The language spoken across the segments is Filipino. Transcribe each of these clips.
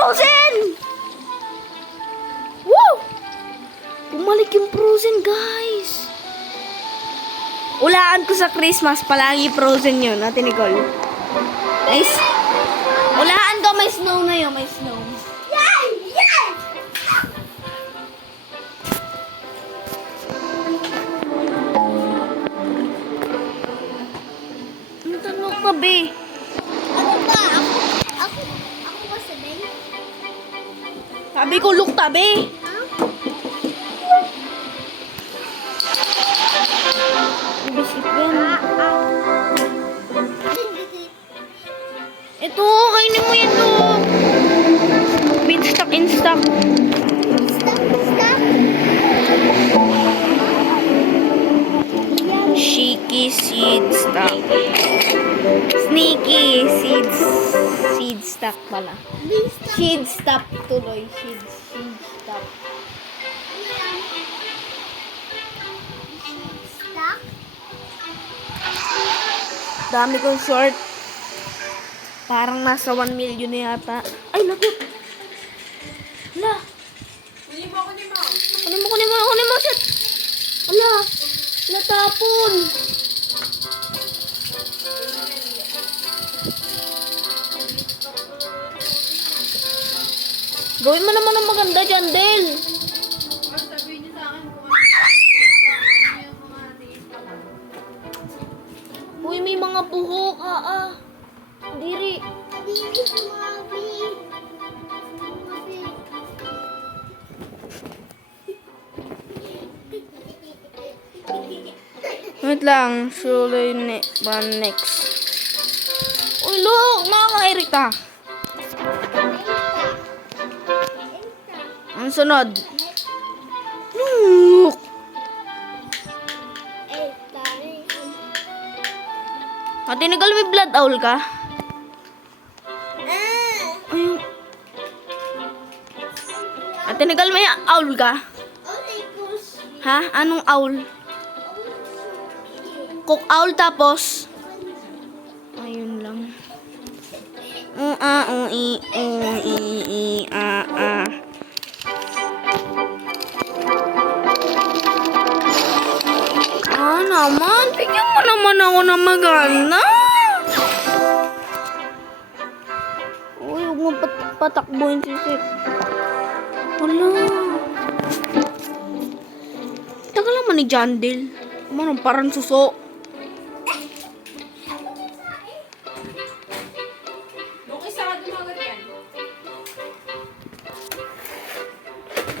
Frozen! Woo! Bumalik yung Frozen, guys. Ulaan ko sa Christmas, palagi Frozen yun, Ate Nicole. Nice. Ulaan ko, may snow ngayon, may snow. Yan! Yan! Ang tanong ka, be? Ako ba? Ako ba sabihin? Sabi ko, look tabi. Ha? Bisip yan. Ito, kainin mo yan, look. Bean stock in stock. Stop! Shaky seed stock. Sneaky seed stock pala. Seed stock tuloy. Seed stock. Stop! Dami kong short. Parang nasa 1 million na yata. Ay, lagot. Hala. Kunin mo. Shit. Hala. Natapon. Gawin mo naman ang maganda dyan, Del. Uy, may mga buhok. Diri. Dili sumabi. Wait lang. Surely ba next? Uy, look. Nakaka-irita. Ang sunod. Look. Ate Nicole, may blood owl ka? Ayun. Ate Nicole, may owl ka? Ha? Anong owl? Cook owl tapos? Ayun lang. Naman, bigyan mo naman ako ng maganda. Uy, huwag mo patakbuhin si Sip. Wala. Tagal naman ni Jandel. Manong parang suso.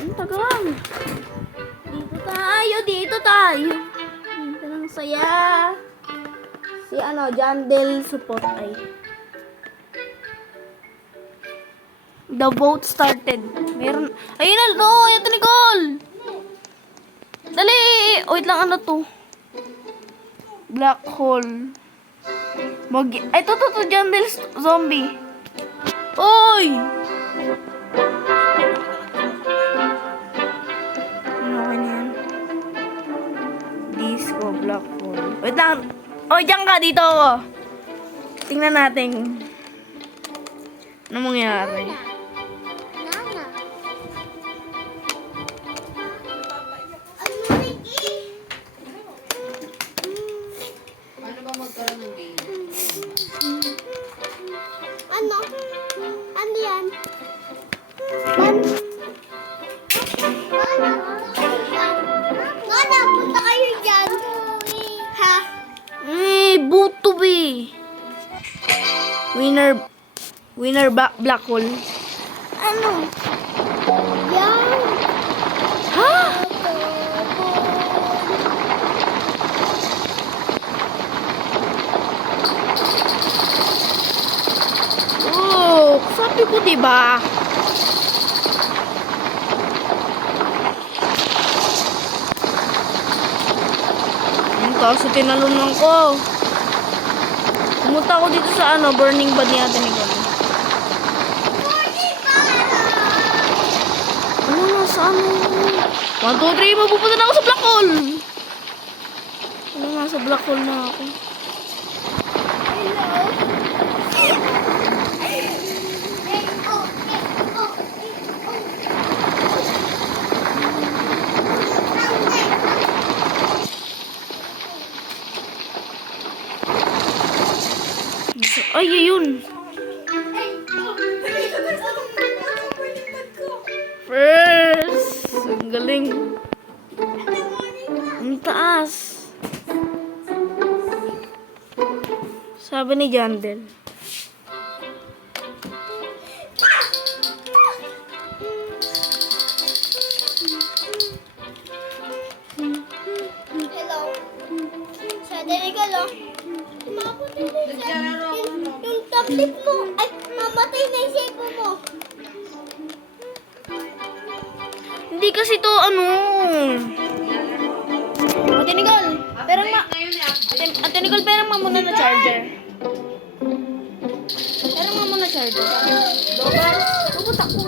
Ang tagal. Dito tayo. Dito lang saya. Si Jandel support ay. The vote started. Meron. Ayun na to. Ito, Nicole. Dali. Wait lang, to? Black hole. Ay, to. Jandel zombie. Oy! Disco, black hole. Wait lang. Oy, diyan ka dito. Tingnan natin. Ano mangyari? Nana. Paano ba magkaroon ng game? Ano? Ano yan? Mana, punta kayo dyan. Ha? Buto be. Winner black hole. Ano? Yan. Ha? Oh, sabi ko diba? Kaso tinalunan ko. Pumunta ako dito sa burning bad ni Ate Nicole. Ano na sa 1, 2, 3, mapupunta na ako sa black hole. Nasa black hole na ako. Hello. Ay, yun. First. Ang galing. Ang taas. Sabi ni Jandel. Hello. Sa Denigal, Naglalaro ako, no? yung tablet mo. Ay, mamatay na yung cellphone mo. Hindi kasi to ano. Ate Nicole, pero Update ngayon eh, update. Ate Nicole, pero muna na charger. Pero muna charger. Pupunta ko.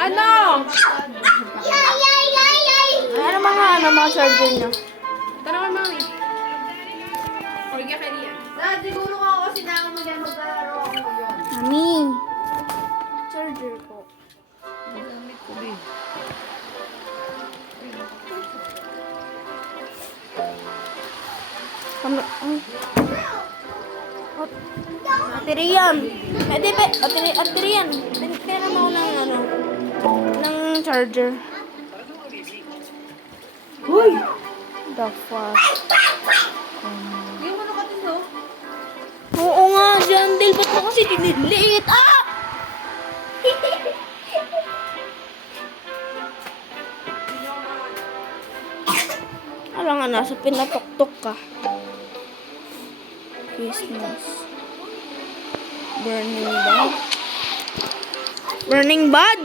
Ano? Yay, yay, yay, yay. Ano mga charger niya? Tanong mo, mami. Orga ka niya. Dad, siguro ako kasi na ako maglalaro ako ngayon. Mami. Charger ko. Nagamit ko din. Ano? Ate Rian. Ate Rian. Pera mo ng ano. Ng charger. Uy! The fuck? Yung ano ka din, no? Oo nga, Jandel. Ba't mo kasi diniliit? Ah! Alam nga, nasa pinatok-tok ka. Christmas. Burning bad. Burning bad?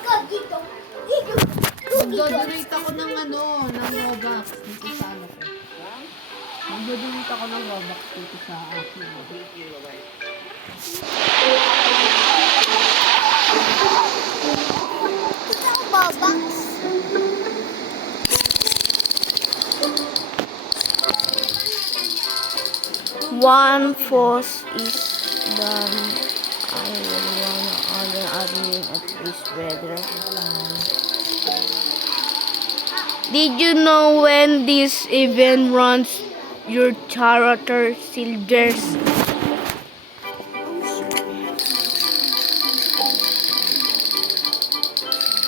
Go, dito. Dito. Mag-donate ako ng ano, ng Robux dito sa ano ko. Mag-donate ako ng Robux dito sa akin. Dito ako babak. One force is done. I will wanna other admin at least better. Did you know when this event runs your character soldiers?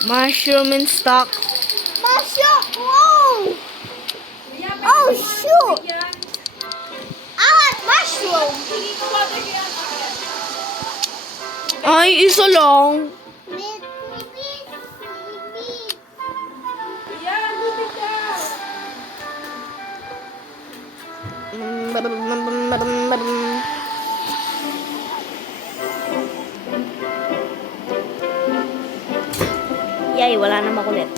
Mushroom in stock. Mushroom! Whoa! Oh, shoot! I want mushroom! Ay, isa lang. Yay, wala na makulit.